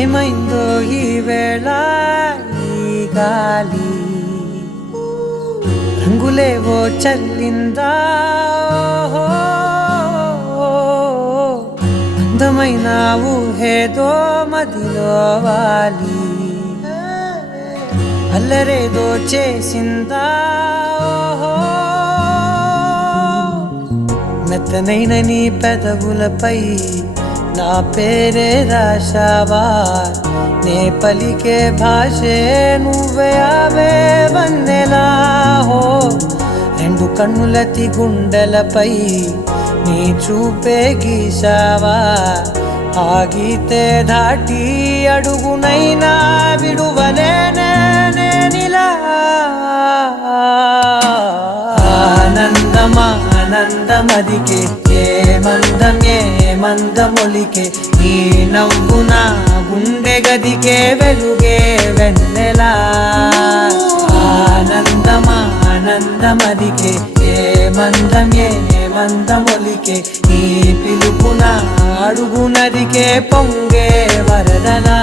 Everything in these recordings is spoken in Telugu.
ఏమైందో ఈ వేళ ఈ గాలి రంగులేవో చల్లిందా అందమైన ఊహేదో మదిలో వాలి అల్లరేదో చేసిందా మెత్తనైన నీ పెదవులపై నా పేరే రాశావా నే పలికే భాషే నువ్వే ఆవే వన్నెలా హో రెండు కన్నులతి గుండెలపై నీ చూపే గీశావా ఆగితే దాటి అడుగునైనా విడువలేనే నేనిలా ఆనందమా ఆనందమదికే ఏ మందమొలికే నీ నవ్వు నా గుండె గదికే వెలుగే వెన్నెలా ఆనందమా ఆనందమదికే ఏ మందమొలికే నీ పిలుపున అడుగునదికే పొంగే వరదలా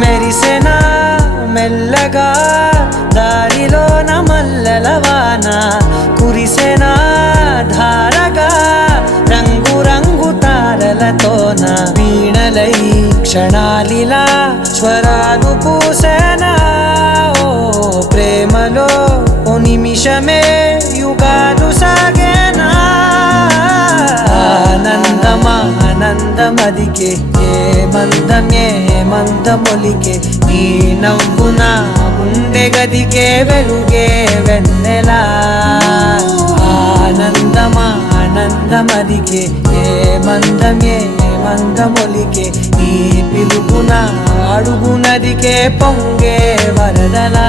మెరిసెనా మెల్లగా దారిలో నమల్లెలవాన కురిసెనా ధారగా రంగు రంగు తారలతోన వీణలై క్షణాలిలా స్వరాలు పూసెనా ఓ ప్రేమలో ఓ నిమిషమే యుగాలు సాగేనా ఆనందమా ఆనందమదికే ఏ మందమొలికే నీ నవ్వు నా గుండె గదికే వెలుగే వెన్నెలా ఆనందమా ఆనందమదికే ఏ మందమొలికే నీ పిలుపున అడుగునదికే పొంగే వరదలా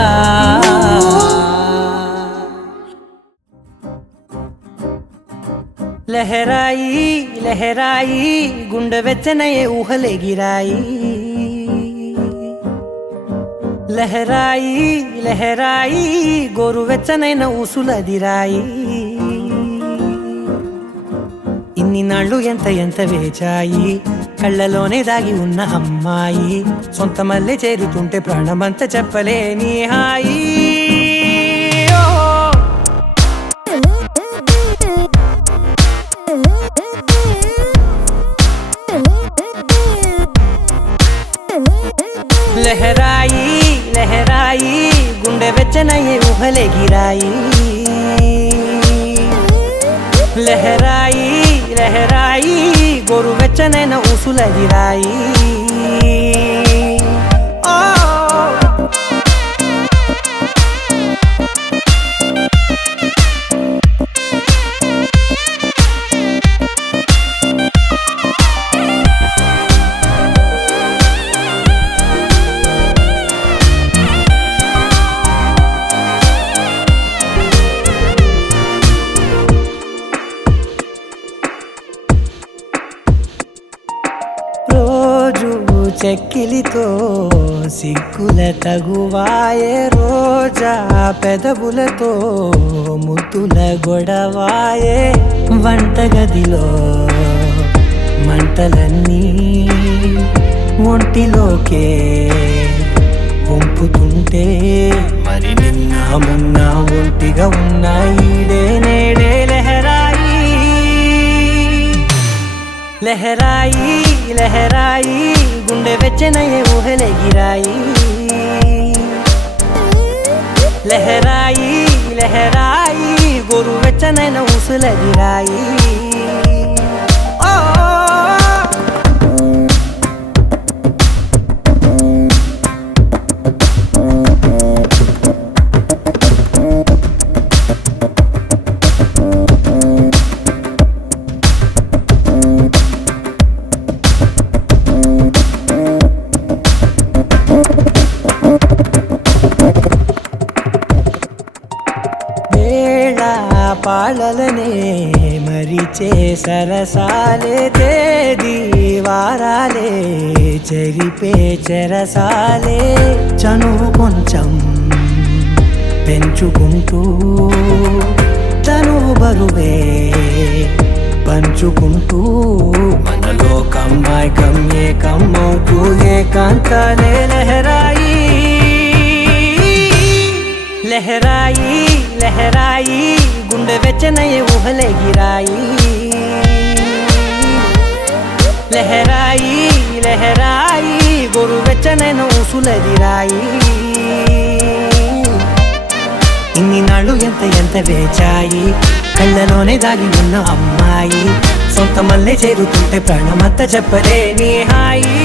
లహరాయి లహరాయి గుండె వెచ్చనయే ఊహలే గిరాయి లహరాయి లహరాయి గోరు వెచ్చనైన ఊసులదిరాయి ఇన్ని నాళ్ళు ఎంత వేచాయి కళ్ళలోనే దాగి ఉన్న అమ్మాయి సొంత మల్లె చేరుతుంటే ప్రాణమంతా చెప్పలేని హాయి లహరాయి లహరాయి గుండె వెచ్చనయ్యే ఊహలే గిరాయి లహరాయి లహరాయి గోరు వెచ్చనైన ఊసులదిరాయి చెక్కిలితో సిగ్గుల తగువాయే రోజా పెదవులతో ముద్దుల గొడవాయే వంటగదిలో మంటలన్నీ ఒంటిలోకే వంపుతుంటే మరి నిన్న మొన్న ఒంటిగా ఉన్న ఈడే నేడే లహరాయి లహరాయి లహరాయి గుండె వెచ్చనయ్యే ఊహలెగిరాయి లహరాయి లహరాయి గోరు వెచ్చనైన ఊసులెగిరాయి పాలలనే మరిచే సరసాలే తేదీ వారాలే చెరిపే చెరసాలే చనువు కొంచెం పెంచుకుంటూ తనువు బరువే పంచుకుంటూ మనలో కమ్మాయి కమ్మే కమ్మవుతూ ఏకాంతాలే లహరాయి లహరాయి లహరాయి గుండె వెచ్చనయ్యే ఊహలెగిరాయి లహరాయి లహరాయి గోరు వెచ్చనైన ఊసులెగిరాయి ఇన్ని నాళ్ళు ఎంత ఎంత వేచాయి కళ్ళలోనే దాగి ఉన్న అమ్మాయి సొంత మల్లె చేరుతుంటే ప్రాణమంతా చెప్పలేని హాయి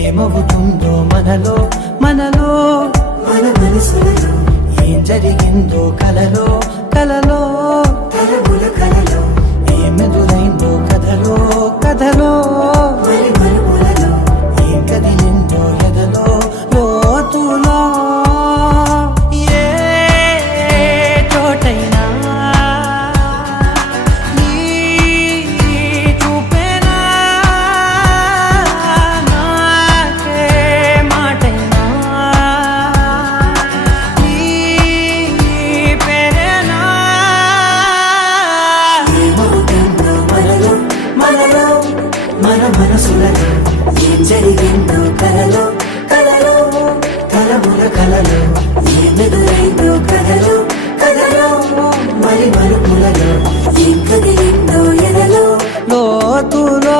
ఏమవుతుందో మనలో మనలో మన మనసులలో ఏం జరిగిందో కలలో కలలో తలముల కలలో ఏమెదురైందో కథలో కథలో మరి మరుపులలో ఏం కదిలిందో ఎదలో లోతులో ఏ చోటైనా మనసులలో ఏం జరిగిందో కలలో కలలో తలముల కలలో ఏమెదురైందో కథలో కథలో మరి మరుపులలో ఏం కదిలిందో ఎదలో లోతులో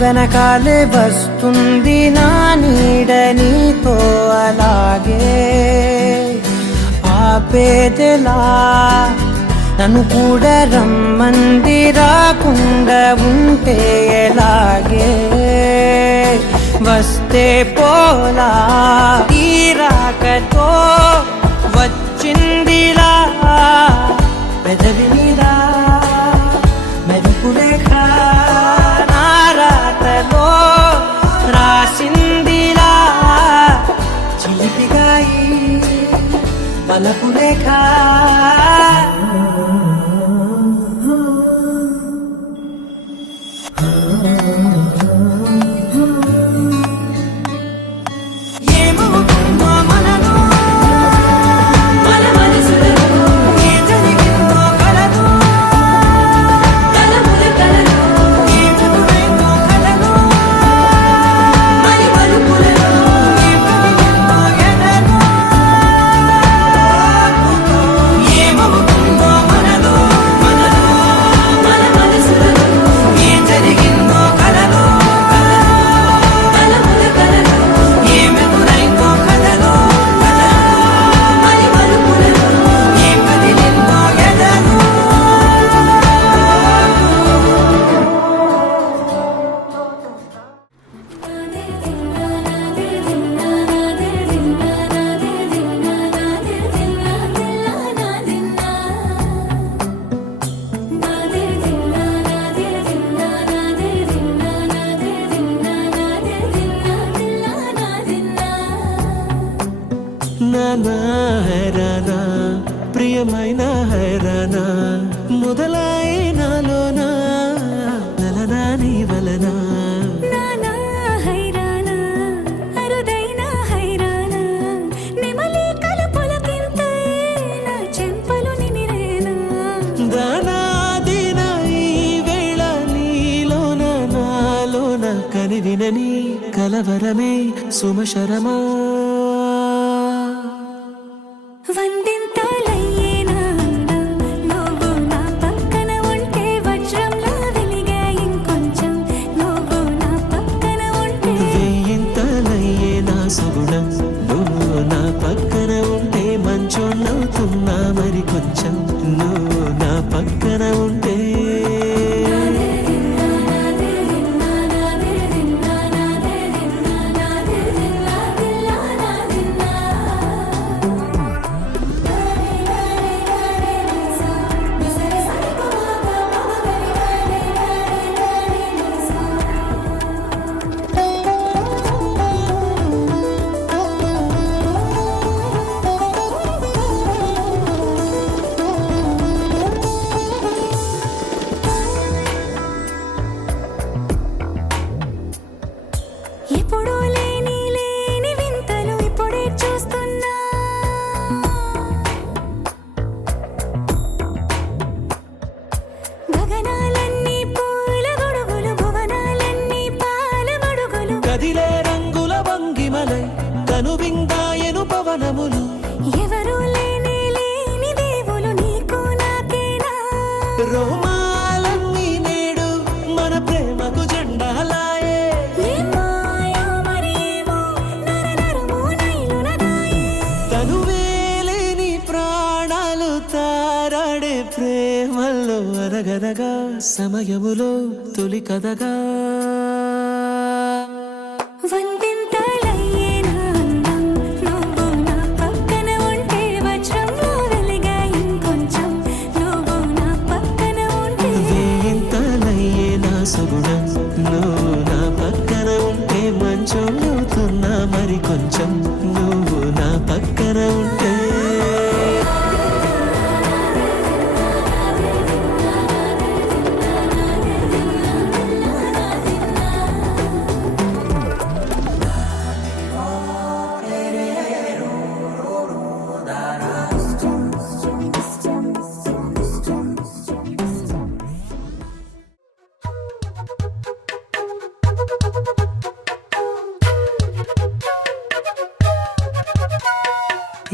వెనకాలే వస్తుంది నా నీడ నీతో అలాగే ఆపేదెలా నన్ను కూడా రమ్మంది రాకుండా ఉంటే ఎలాగే వస్తే పోలా తీరాకతో వచ్చిందిలా పెదవి మీద మెరుపు రేఖ నారాతలో రాసిందిలా చిలిపిగాయి వలపు రేఖ ఏమైనా హైరానా మొదలాయే నాలోనా నలనా నీ వలనా నానా హైరానా అరుదైనా హైరానా నెమలి కలుపులకింతే నా చెంపలు నిమిరేనా దానాదిన ఈ వేళ నీలోన నాలోన కనివినని కలవరమే సుమశరమా వందింతలయ్యేనా అందం నువ్వు నా పక్కన ఉంటే వజ్రంలా వెలిగే ఇంకొంచెం నువ్వు నా పక్కన ఉంటే వేయింతలయ్యే నా సుగుణం నువ్వు నా పక్కన ఉంటే మంచోళ్ళవుతున్నా మరి కొంచెం నువ్వు నా పక్కన ఉంటే ఎప్పుడూ లేని లేని వింతలు ఇప్పుడే చూస్తున్నా గగనాలన్నీ పూల గొడుగులు భువనాలన్నీ పాల మడుగులు కదిలే రంగుల వంగిమలై కనువిందాయను పవనములు ఎవరూ లేని లేని దేవులు నీకు నాకేనా రోమాలన్నీ నేడు మన ప్రేమకు జెండాలాయే ఏమాయో మరేమో నరనరమో నైలునదాయే తనువేలేని ప్రాణాలు తారాడే ప్రేమల్లో అరగరగా సమయములో తొలి కథగా వందింతలయ్యేనా అందం నువ్వు నా పక్కన ఉంటే వజ్రంలా వెలిగే ఇంకొంచెం నువ్వు నా పక్కన ఉంటే వేయింతలయ్యే నా సుగుణం నువ్వు నా పక్కన ఉంటే మంచోళ్ళవుతున్నా మరి కొంచెం నువ్వు నా పక్కన ఉంటే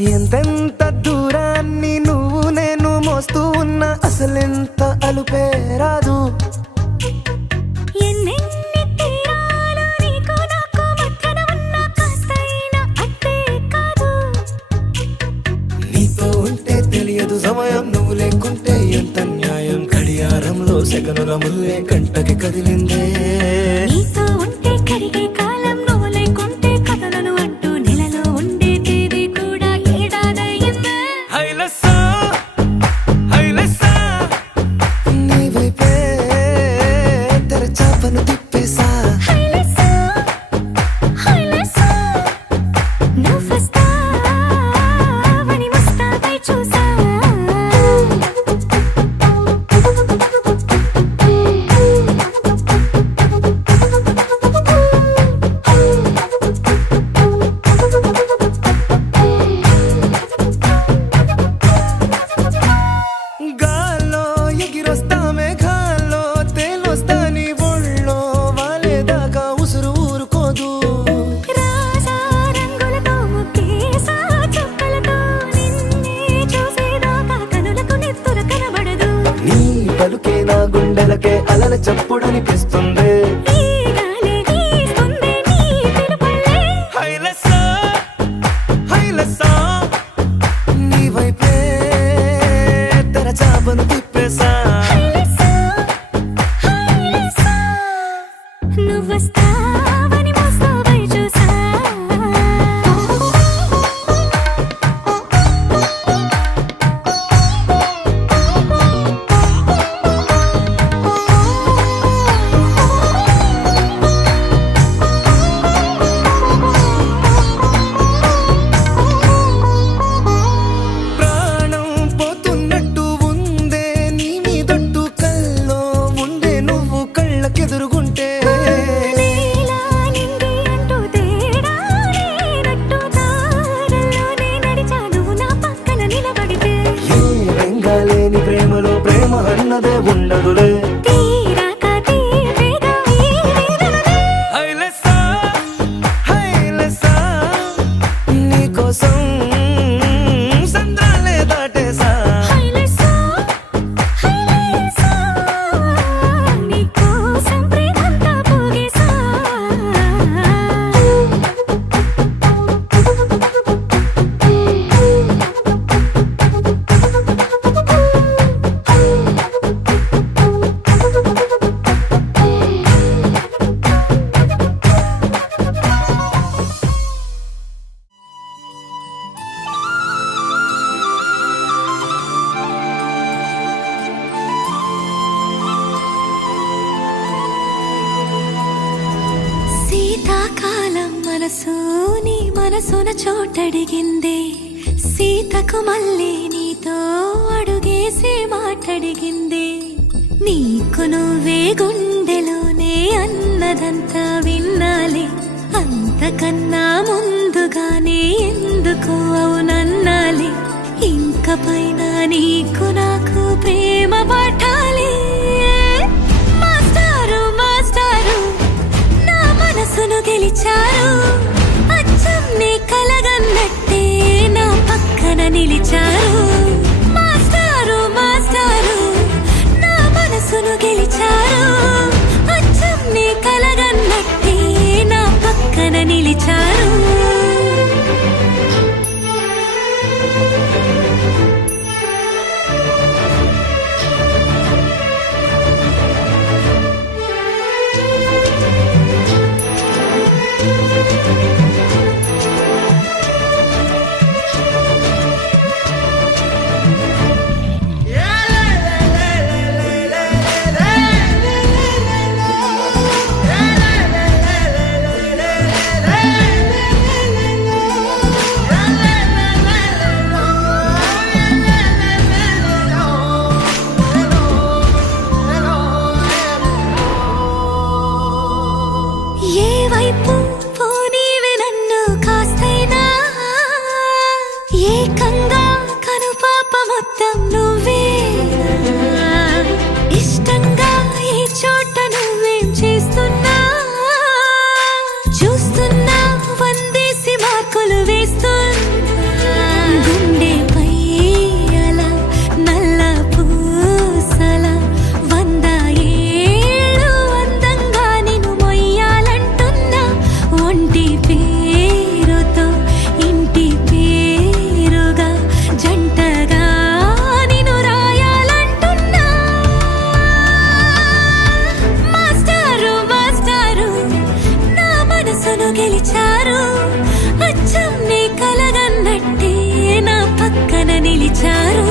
ఎంతెంత దూరాన్ని నువ్వు నేను మోస్తూ ఉన్నా అసలెంత అలుపే రాదు ఎన్నెన్ని తీరాలు నీకు నాకు మధ్యన ఉన్న కాస్తైనా అట్టే కాదు నీతో ఉంటే తెలియదు సమయం నువ్వు లేకుంటే ఎంత న్యాయం గడియారంలో సెకనుల ముల్లే కంటకి కదిలిందే నీతో ఉంటే కరిగే కాలం నువ్వు లేకుంటే కథలను అంటూ నెలలో ఉండే తేదీ కూడా ఏడాదయ్యిందే హైలసా హైలసా నీ వైపే తెరచాపను తిప్పేసా హైలెస్సా హైలెస్సా నువ్వొస్తావని ముస్తాబై చూసా గాల్లో ఎగిరొస్తా మేఘాల్లో తేలొస్తా నీ ఒళ్ళో వాలేదాకా ఉసురు ఊరుకోదు రాజా రంగులతో ముక్కేసా చుక్కలతో నిన్నే చూసేదాకా కనులకు నెత్తుర కనబడదు నీ పలుకే నా గుండెలకే అలల చప్పుడనిపిస్తుంది ఈ గాలి వీస్తుంది నీ పిలుపుల్లే హైలసా హైలసా నీ వైపే తెరచాపను తిప్పేసా హైలెస్సా హైలెస్సా నువ్వొస్తావని ముస్తాబై చూసా ప్రాణం పోతే ఉండదులే. తీరాక తీపిగా ఈ వేదనలే. హైలెస్సా, హైలెస్సా, నీకోసం సంద్రాలే దాటేసా. హైలెస్సా, హైలెస్సా, నీకోసం ప్రేమంతా పోగేసా. శీతాకాలం మనసు నీ మనసున చోటడిగిందే. సీతకు మళ్ళీ నీతో అడుగేసి మాటడిగిందే. నీకు నువ్వే గుండెలోనే అన్నదంతా విన్నాలే. అంతకన్నా ముందుగానే ఎందుకు అవునన్నాలే. ఇంక పైన నీకు నాకు ప్రేమ పాఠాలే. మాస్టారు మాస్టారు నా మనసును గెలిచారు. అచ్చం నీ కలగన్నట్టే నా పక్కన నిలిచారు. మాస్టారు మాస్టారు నా మనసును గెలిచారు. అచ్చం నీ కలగన్నట్టే నా పక్కన నిలిచారు. ఏ వైపు పోనీవే నన్ను కాస్తైనా. ఏకంగా కనుపాప మొత్తం నువ్వే. ఇష్టంగా ఏ చోట నువ్వేం చేస్తున్నా చూస్తున్నా. వందేసి మార్కులు వేస్తున్నా. గుండెపై అలా నల్ల పూసల 100 ఏళ్ళు అందంగా నిన్ను మొయ్యాలంటున్నా. ఒంటి పేరుతో ఇంటి పేరుగా జంటగా నిన్ను రాయాలంటున్నా. మాస్టారు మాస్టారు నా మనసును గెలిచారు. అచ్చం నీ కలగన్నట్టే నా పక్కన నిలిచారు.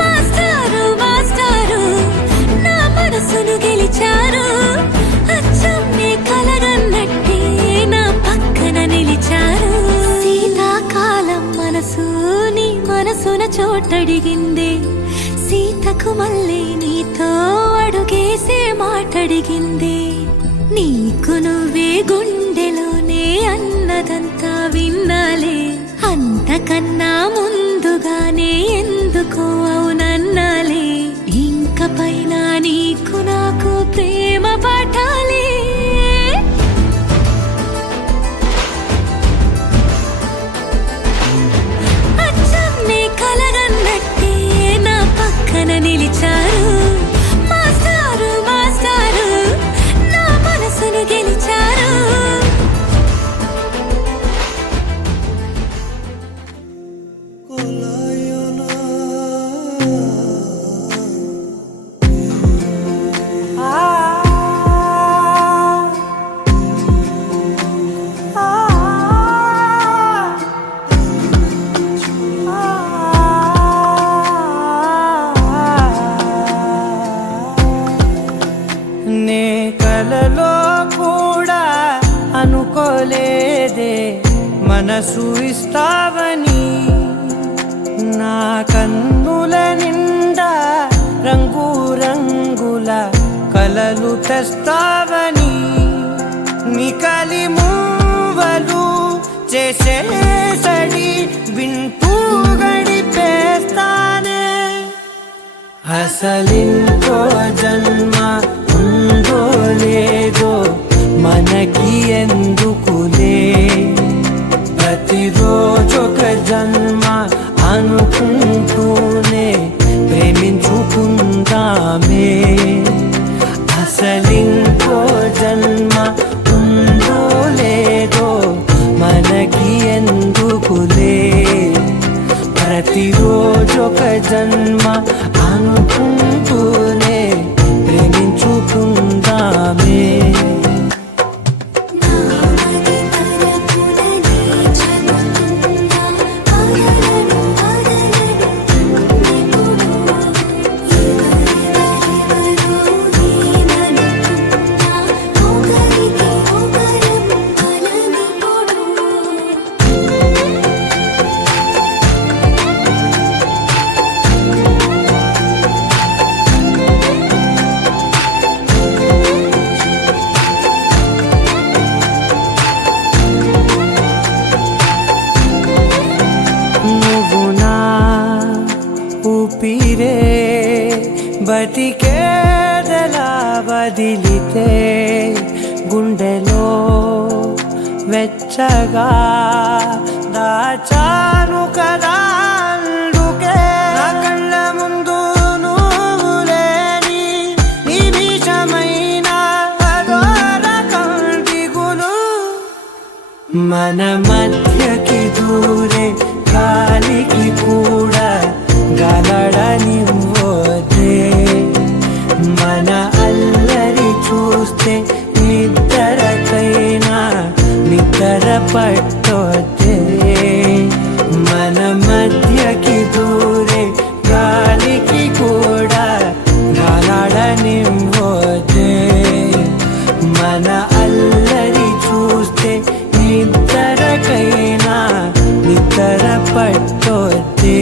మాస్టారు మాస్టారు నా మనసును గెలిచారు. అచ్చం నీ కలగన్నట్టే నా పక్కన నిలిచారు. శీతాకాలం మనసు నీ మనసున చోటడిగిందే. సీతకు మళ్ళీ నీతో అడుగేసే మాటడిగిందే. నీకు నువ్వే గుండెలోనే అన్నదంతా విన్నాలే. అంతకన్నా ముందుగానే ఎందుకు అవునన్నాలే. ఇంక పైన నీకు నాకు ప్రేమ పాఠాలే. అచ్చం నీ కలగన్నట్టే నా పక్కన నిలిచారు. మాస్టారు మాస్టారు నా మనసును గెలిచారు. నే కలలో కూడా అనుకోలేదే మనసు ఇస్తావని. నా కన్నుల నిండా రంగు రంగుల కలలు తెస్తావని. నికలి మూవలు చేసేసడి వింటూ గడిపేస్తానే. అసలింకో జన్మ ఉందో లేదో మనకి ఎందుకులే, ప్రతిరోజొక జన్మ అనుకుంటూనే ప్రేమించుకుందామే. అసలింకో జన్మ ఉందో లేదో మనకి ఎందుకులే, ప్రతిరోజొక జన్మ అనుకుంటూనే ప్రేమించుకుందామే. ఊపిరే బతికేదలా వదిలితే, గుండెలో వెచ్చగా దాచాను కదా అందుకే. నా కళ్ళ ముందు నువ్వు లేని నిమిషమైన అదోరకం దిగులు, మన మధ్యకి దూరే గాలికి కూడా గలడనివ్వదే, మన అల్లరి చూస్తే నిద్రకైనా నిద్ర పట్టొద్దే, మన మధ్యకి దూరే గాలికి కూడా గలడనివ్వదే, మన అల్లరి చూస్తే నిద్రకైనా నిద్ర పట్టొద్దే.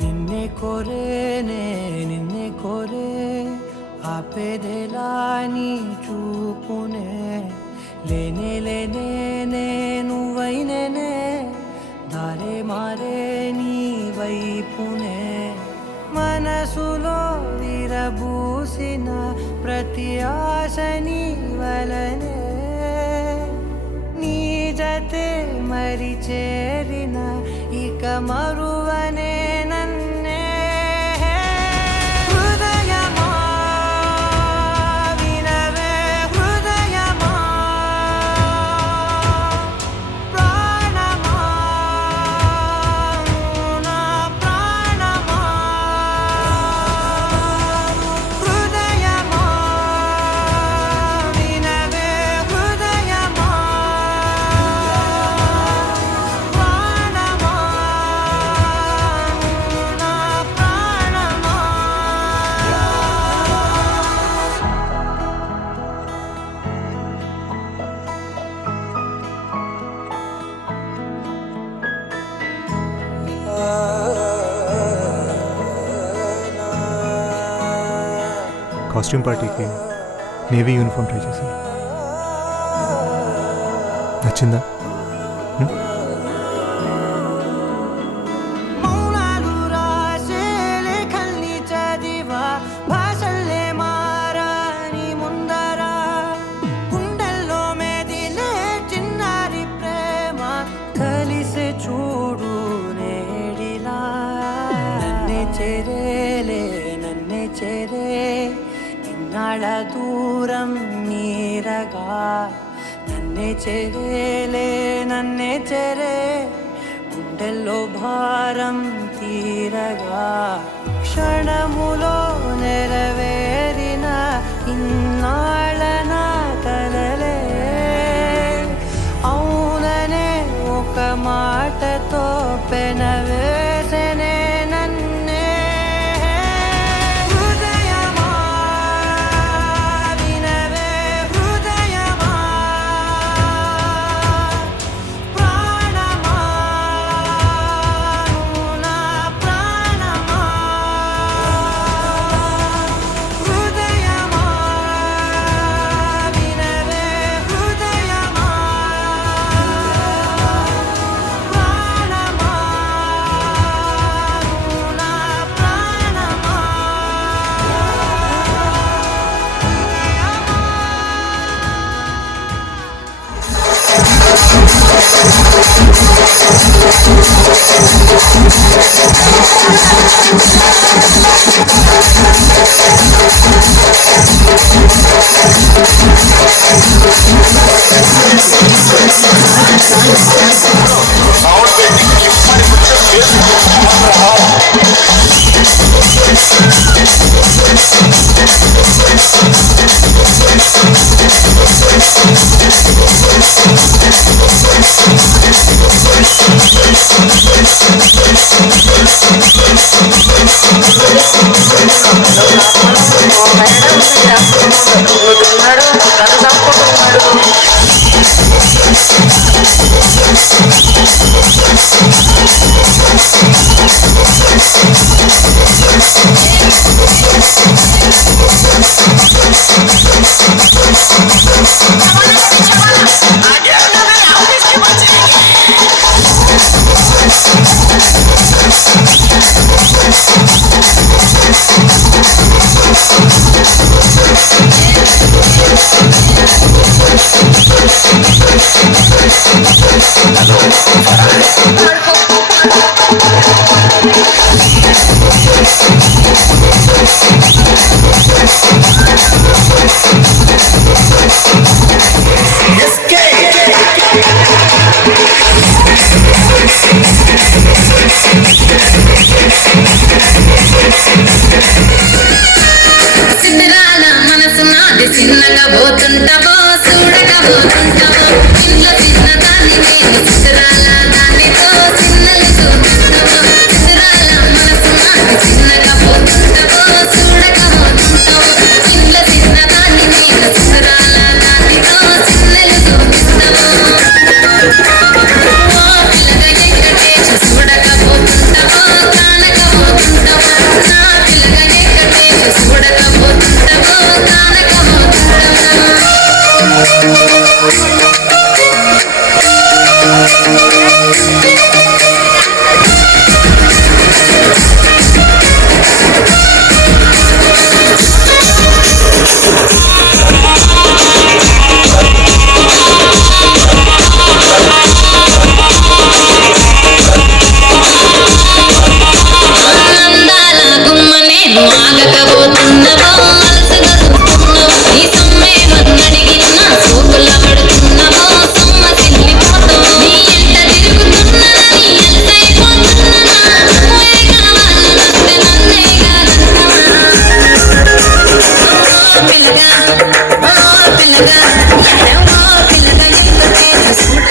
నిన్నే కోరేనే నిన్నే కోరే, ఆపేదెలా నీ చూపునే, లేనే లేనే నువ్వైనేనే, దారే మారే నీ వైపునే, మనసులో విరబూసిన ప్రతి ఆశ నీ వలనే, నీ జతే మరి చేరిన ఇక మరువనే నన్నే. హృదయమా వినవే హృదయమా, ప్రాణమా నా ప్రాణమా, హృదయమా వినవే హృదయమా, ప్రాణమా నా ప్రాణమా. కాస్ట్యూమ్ పార్టీకి నేవీ యూనిఫామ్ ట్రై చేశాను, నచ్చిందా? మౌనాలు రాసే లేఖల్ని చదివా, భాషల్లే మారాని ముందర, గుండెల్లో మెదిలే చిన్నారి ప్రేమ కలిసే చూడు నేడిలా. నన్నే చేరేలే నన్నే చేరే, ఇన్నాళ్ళ దూరం నీరగా నిన్నే చేరేలే నన్నే చేరే గుండెల్లో భారం తీరగా క్షణములో నెరవేరిన ఇన్నాళ్ళ నా కలలే అవుననే ఒక మాటతో పెనవేసనే నన్నే హృదయమా వినవే హృదయమా ప్రాణమా నువ్వు నా ప్రాణమా హృదయమా వినవే హృదయమా ప్రాణమా నువ్వు నా ప్రాణమా సిద్ధరాల మనసు నాది చిన్నగా పోతుంటావో చూడగా పోతుంటావో ఇంట్లో చిన్న దాన్ని నేను సిద్ధరాల దానితో చిన్నలు చూపిస్తావో సిద్ధరాల మనసు నాది చిన్నగా పోతుంటావో చూడగా పోతుంటావో ఇంట్లో చిన్న దాన్ని నేను సిద్ధరాల దానితో చిన్నలు చూపిస్తావో ఓ పిల్లగా ఎక్కటేసి చూడగా పోతుంటావో కానగా పోతుంటావో నా పిల్లగా ఎక్కటేసి చూడగా పోతుంటావో కానగా అందాల గుమ్మనే ఆగకపోతున్నావో అలసగా చూస్తున్నావో నీ సొమ్మే మన్నడిగిన సోకుల పడుతున్నావో సొమ్మ సిల్లిపోతావో నీ ఎంట తిరుగుతున్నా నీ అలసైపోతున్నా పోయే కావాలి నస్తే నన్నే కాదంటావా పిల్లగా ఓ పిల్లగా ఓ పిల్లగా ఎంత చూడ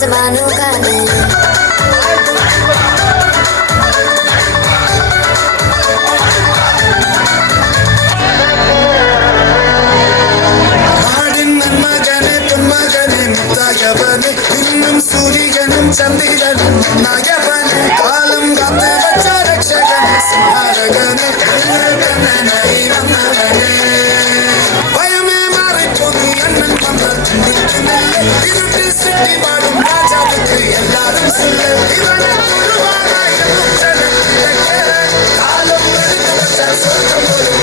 పసబాను కానీ സൂര്യനും ചന്ദ്രനും നയവനും കാലം കാത്ത് വച്ച രക്ഷകന് സ്മാരകന് കണ്ണനായി വന്നവന് ഭയമേ മാറിപ്പോന്നി അണ്ണൻ വന്ന് നിൽക്കുന്നില്ല ഇരുട്ടി സിട്ടി പാടും രാജാവുക്ക് എല്ലാരും സുല്ല ഇവനെ ഒരുപാടായിരുന്നു ജനത്തിലേക്ക് കാലം എടുത്തു വച്ച സ്വർഗം ഒരു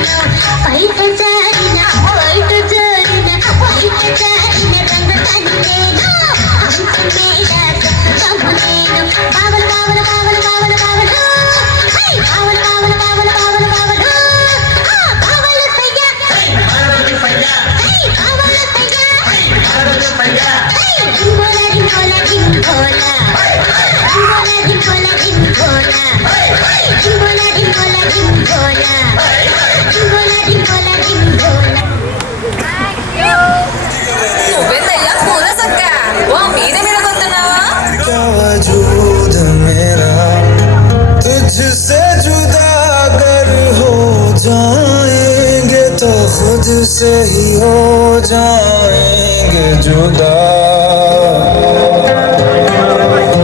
I'm तुझसे ही हो जाएंगे जुदा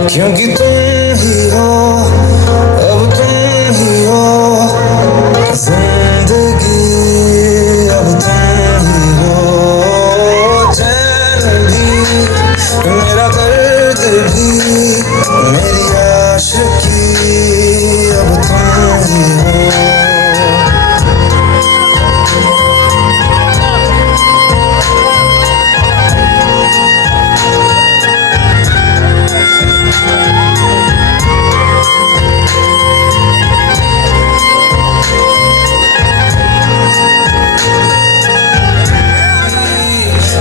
क्योंकि तुम ही हो अब तुम ही हो जिंदगी अब तुम ही हो चैन भी मेरा दर्द भी मेरी आशिकी अब तुम ही हो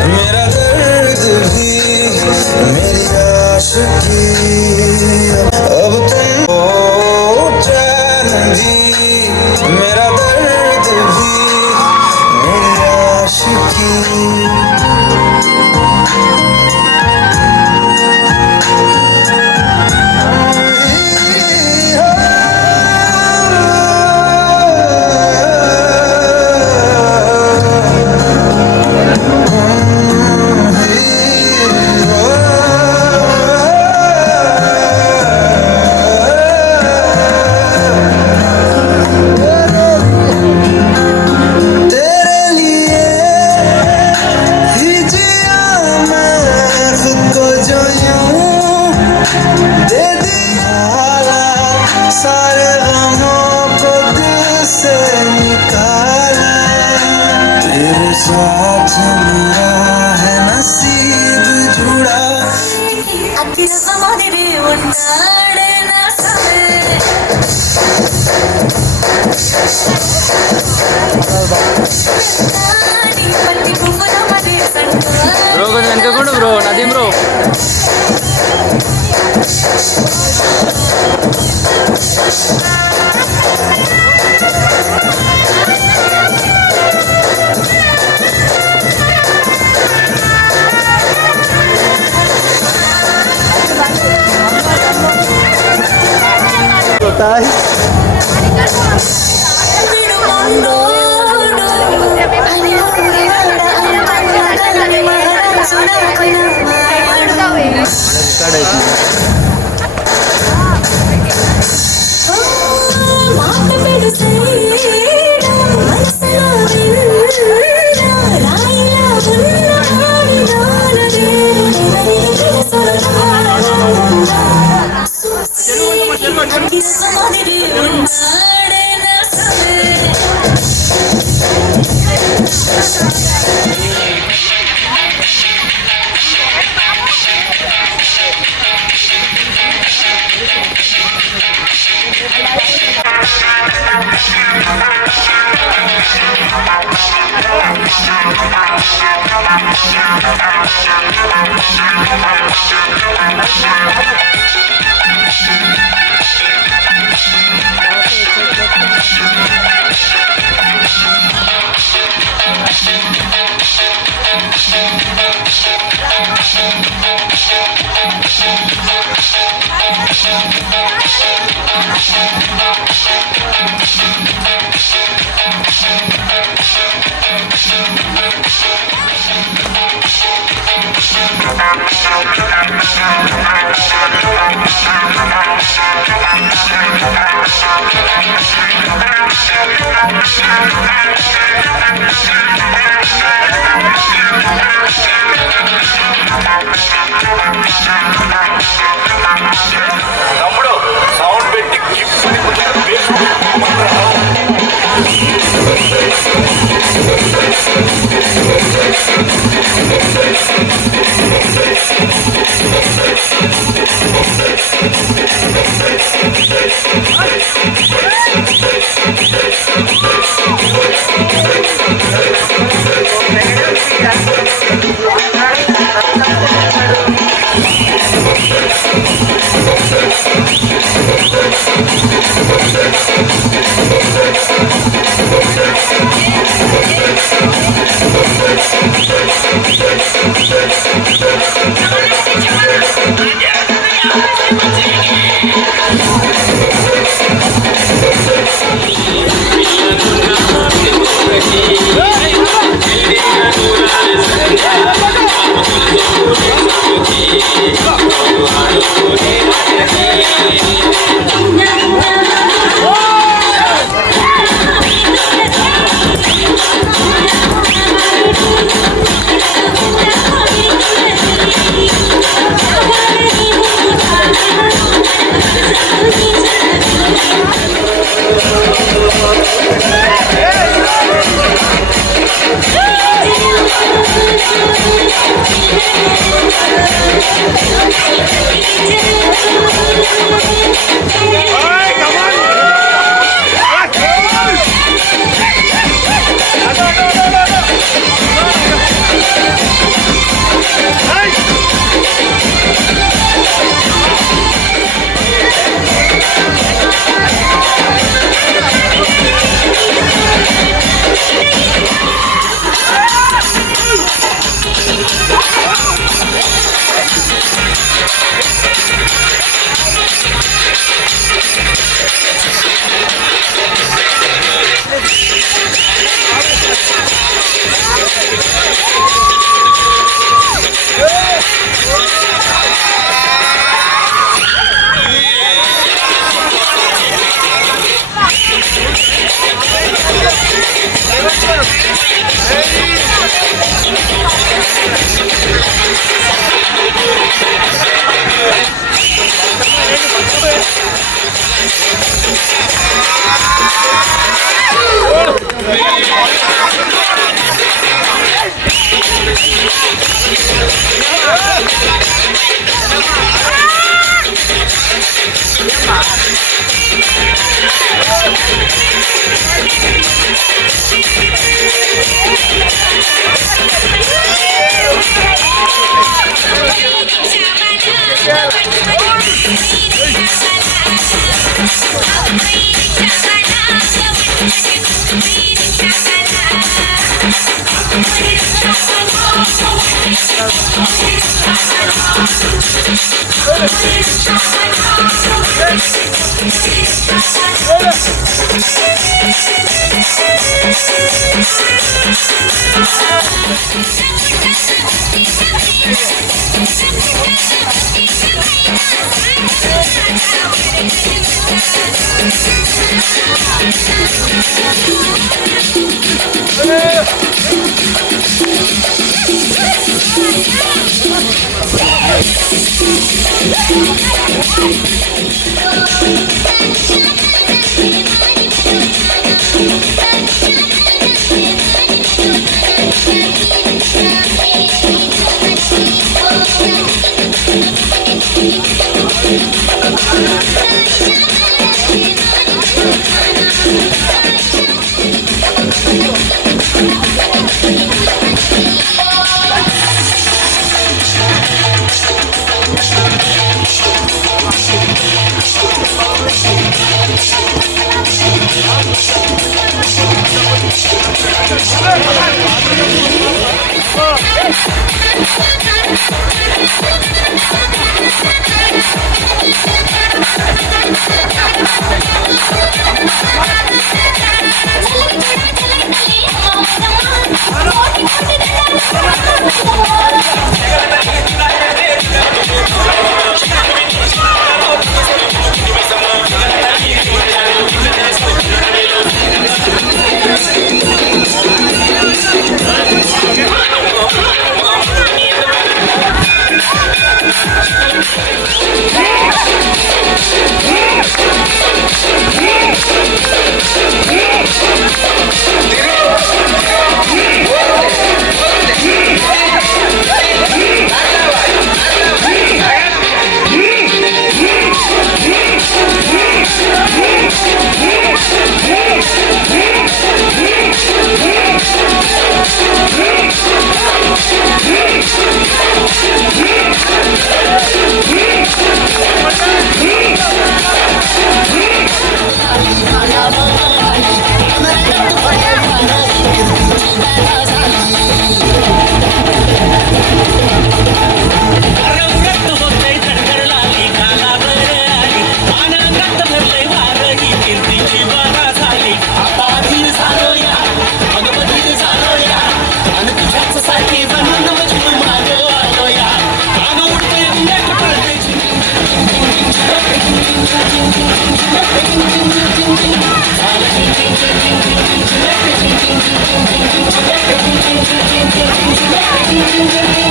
मेरा दर्द भी मेरी आशिकी अब तुम हो चैन भी मेरा दर्द भी मेरी आशिकी तेरे लिए ही जिया मैं खुद को जो यूं दे दिया सारे गमों को दिल से निकाला तेरे साथ मेरा है नसीब जुड़ा అతిరవ మాదిరి ఉన్నాడే నా సమే తాని పట్టి పువ్వుల మడి సంట బ్రో కొంచెం వెనకకుండా బ్రో నదీం బ్రో విడు మండోడు అని ఊరివాడ అంతనగలని మహారాజుడకున మాట పెడుసైనా మనసులో విన్నా రాయిలా ఉన్నాడు నానదే అతిరవ మాదిరి ఉన్నాడే నా సమే తమ్ముడు సౌండ్ పెట్టి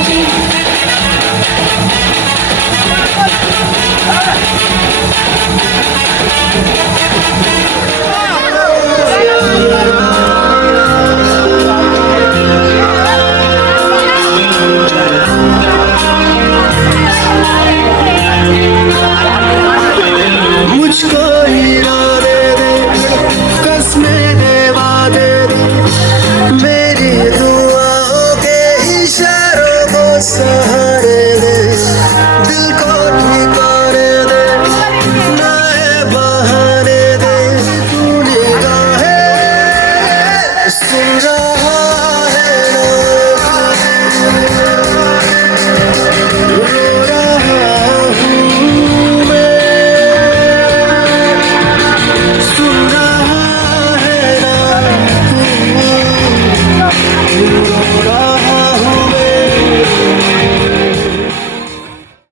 Thank you.